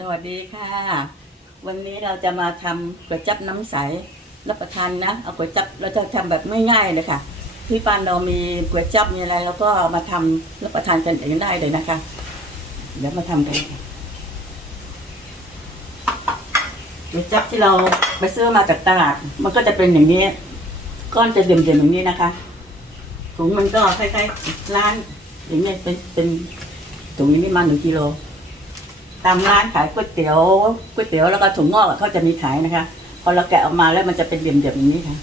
สวัสดีค่ะ วันนี้เราจะมาทำก๋วยจับน้ำใสรับประทานนะเอาก๋วยจับเราจะทำแบบไม่ง่ายเลยค่ะ ที่บ้านเรามีก๋วยจับมีอะไรแล้วก็มาทำรับประทานกันเองได้เลยนะคะ เดี๋ยวมาทำกันก๋วยจับที่เราไปซื้อมาจากตลาด มันก็จะเป็นอย่างนี้ ก้อนจะเดี่ยมๆอย่างนี้นะคะถุงมันก็คล้ายๆร้านอย่างนี้เป็นเป็นถุงนี้มาหนึ่งกิโล ตามร้านขายก๋วยเตี๋ยวก๋วยเตี๋ยวแล้วก็ถุงงอกอะเขาจะมีขายนะคะ พอเราแกะออกมาแล้วมันจะเป็นเหลี่ยมๆอย่างนี้ค่ะ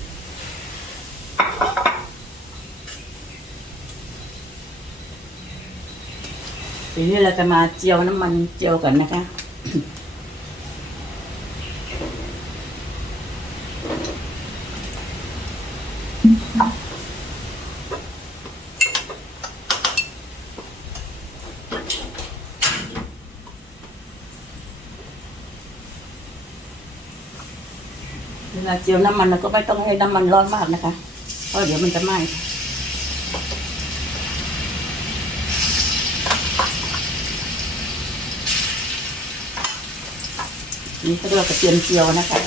ทีนี้เราจะมาเจียวน้ำมันเจียวกันนะคะ เวลาเจียวน้ำมันเราก็ไม่ต้องให้น้ำมันร้อนมากนะคะ เพราะเดี๋ยวมันจะไหม้นี่ก็เรากระเทียมเจียวนะคะ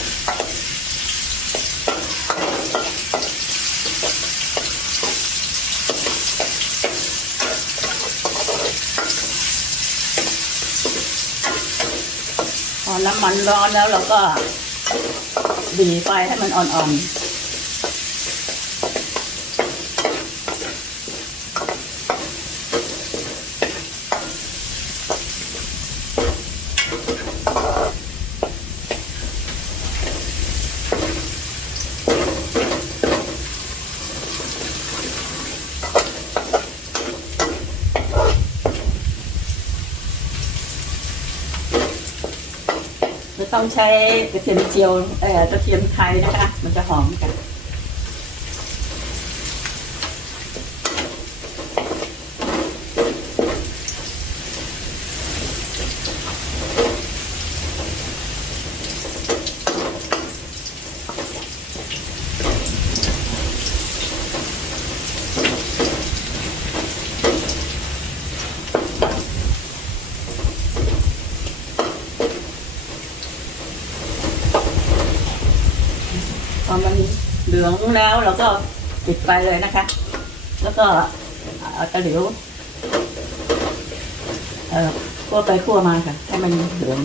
พอน้ำมันร้อนแล้วเราก็ ดีไฟให้มันอ่อนๆ ใช้กระเทียมเจียวเอ่อกระเทียมไทยนะคะ มันจะหอมกัน พอมันเห ลืองแล้วเราก็ปิดไฟเลยนะคะ แล้วก็เอาตะหลิวเอ่อคั่วไปคั่วมาค่ะให้มันเหลือง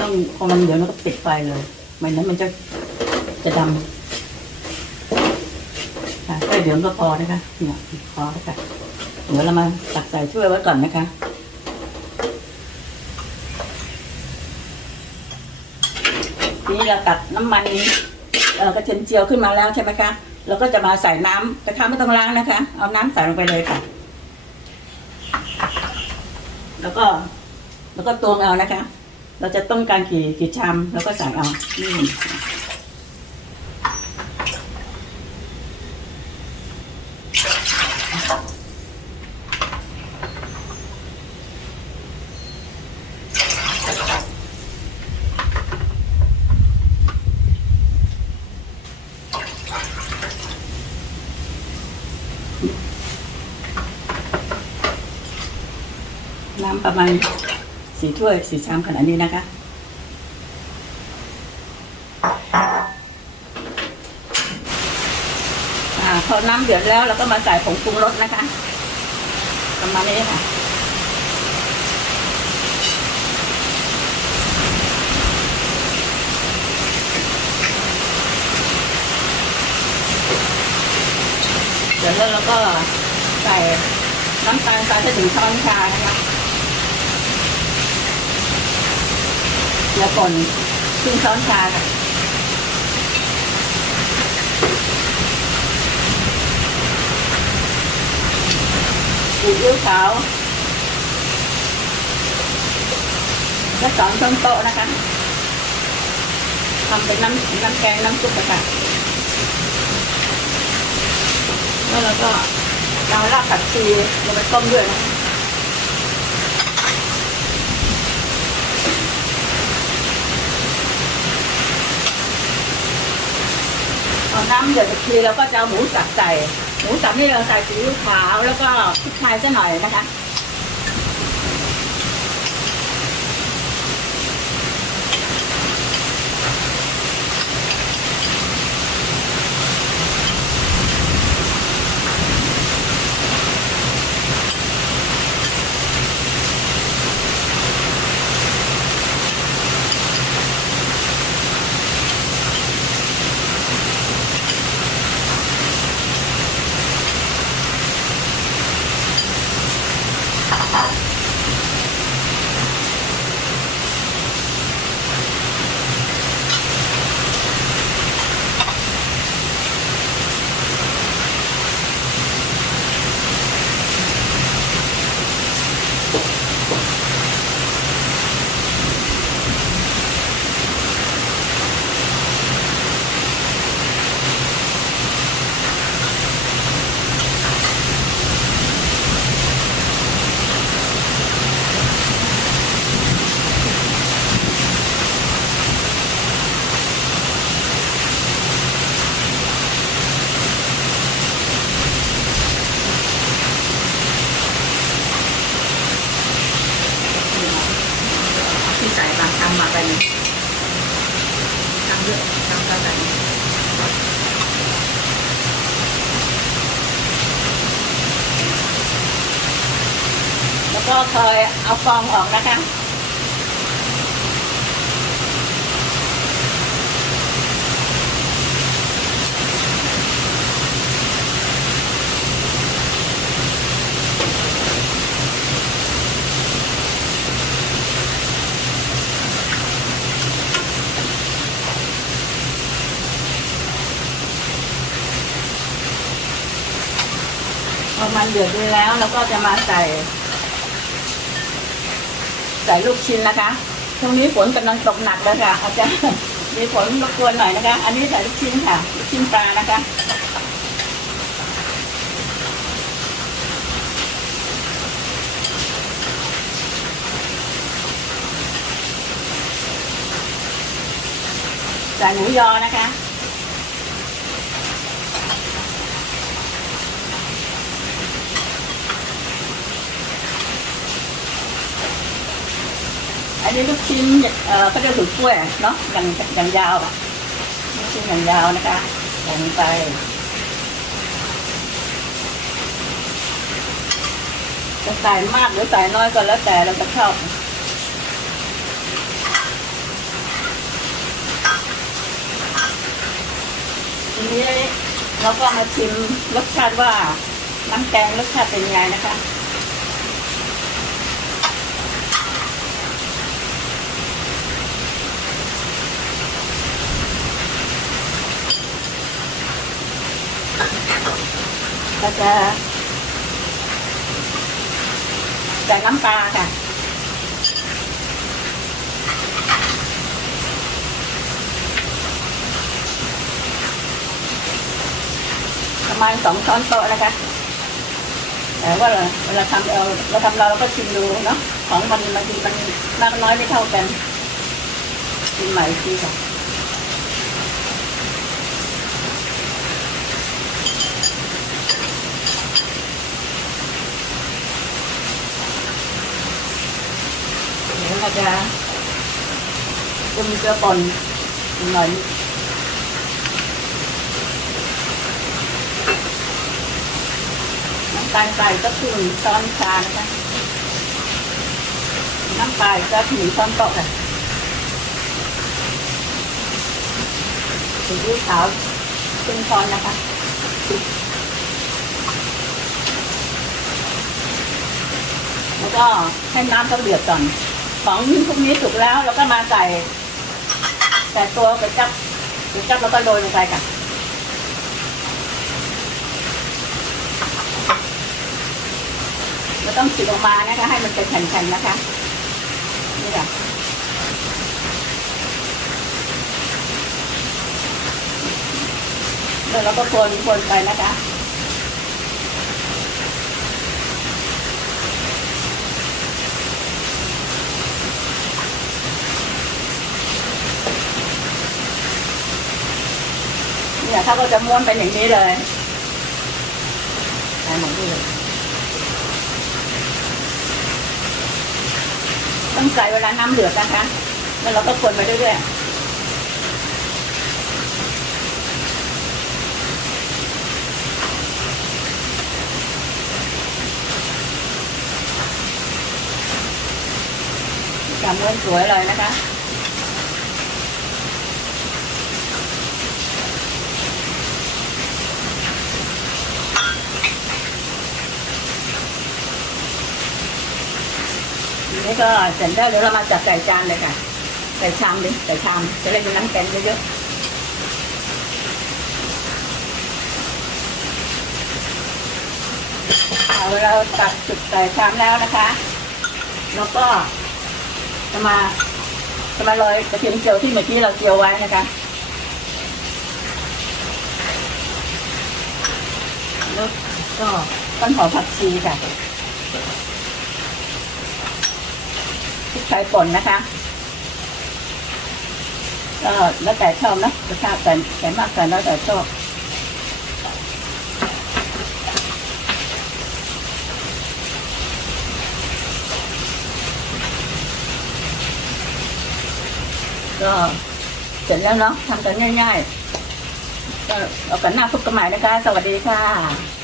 ต้องพอมันเหลืองแล้วก็ปิดไฟเลยไม่นั้นมันจะจะดำค่ะแค่เหลืองก็พอนะคะเนี่ยพอแล้วค่ะเดี๋ยวเรามาตักใส่ถ้วยไว้ก่อนนะคะทีนี้เราตักน้ำมัน กระเทียมเจียวขึ้นมาแล้วใช่ไหมคะเราก็จะมาใส่น้ำกระทะไม่ต้องล้างนะคะ เอาน้ำใส่ลงไปเลยค่ะ แล้วก็แล้วก็ตวงเอานะคะ เราจะต้องการกี่กี่ชามแล้วก็ใส่เอานี่ ประมาณสี่ถ้วยสี่ชามขนาดนี้นะคะ อ่าพอน้ำเดือดแล้วเราก็มาใส่ผงปรุงรสนะคะ ประมาณนี้ค่ะ เดี๋ยวแล้วเราก็ใส่น้ำตาลทรายให้ถึงช้อนชานะคะ แล้วก่อนครึ่งช้อนชาค่ะปูอิ้วขาวและสองช้อนโต๊ะนะคะทำเป็นน้ำน้ำแกงน้ำซุปค่ะแล้วเราก็เอารากผักชีลงไปต้มด้วยนะเอ น้ำเดือดผักชีแล้วก็จะเอาหมูสับใส่ หมูสับนี่เราใส่ซีอิ๊วขาวแล้วก็พริกไทยซะหน่อยนะคะ กันทำเยอะทำกัน แล้วก็คอยเอาฟองออกนะคะพอมันเดือดดีแล้วเราก็จะมาใส่ ส่ลูกชิ้นนะคะช่วงนี้ฝนกำลังตกหนักเลยค่ะ อาจจะมีฝนรบกวนหน่อยนะคะ อันนี้ใส่ลูกชิ้นค่ะลูกชิ้นปลานะคะใส่หมูยอนะคะ นนี้ลูกชิ้นเอ่อเขาจะถูกกล้วยเนาะอย่างอย่างยาวอะลูกชิ้นอย่างยาวนะคะลงไปจะใส่มากหรือใส่น้อยก็แล้วแต่เราจะชอบทีนี้เราก็มาชิมรสชาติว่าน้ำแกงรสชาติเป็นยังไงนะคะ ก็จะใส่น้ำปลาค่ะ ประมาณสองช้อนโต๊ะนะคะ แต่ว่าเราเวลาทำเราเราทำเราเราก็ชิมดูเนาะของมันบางทีมันมากน้อยไม่เท่ากันชิมใหม่ทีค่ะ เดี๋ยวเราจะจะมีเกลือป่นอีกหน่อยน้ำตาลทรายก็คือหนึ่งช้อนชานะคะน้ำปลก็หนึ่งช้อนโต๊ะค่ะซีอิ๊วขาวครึ่งช้อนนะคะแล้วก็ให้น้ำเขาเดือดก่อน ของพวกนี้สุกแล้วเราก็มาใส่ใส่ตัวกระจับกระจับแล้วก็โรยลงไปค่ะเราต้องฉีกออกมานะคะให้มันเป็นแผ่นๆนะคะนี่ค่ะแล้วเราก็คนคนไปนะคะ เนี่ยเขาก็จะม้วนเป็นอย่างนี้เลยใส่หมดนี่เลยต้องใส่เวลาน้ำเดือดนะคะ แล้วเราก็คนไปเรื่อยๆจำเงินสวยเลยนะคะ นี้ก็เสร็จแล้วเดี๋ยวเรามาจัดใส่จานเลยค่ะ ใส่ชามดิใส่ชามจะได้มีน้ำแกงเยอะๆเอาเราตักจุดใส่ชามแล้วนะคะ แล้วก็จะมาจะมาโรยกระเทียมเจียวที่เมื่อกี้เราเจียวไว้นะคะแล้วก็ต้นหอมผักชีค่ะ พริกไทยป่นนะคะก็แล้วแต่ชอบนะรสชาติแต่แต่มากแต่แล้วแต่ชอบก็เสร็จแล้วเนาะทำกันง่ายๆก็เอากันหน้าพบกันใหม่นะคะ สวัสดีค่ะ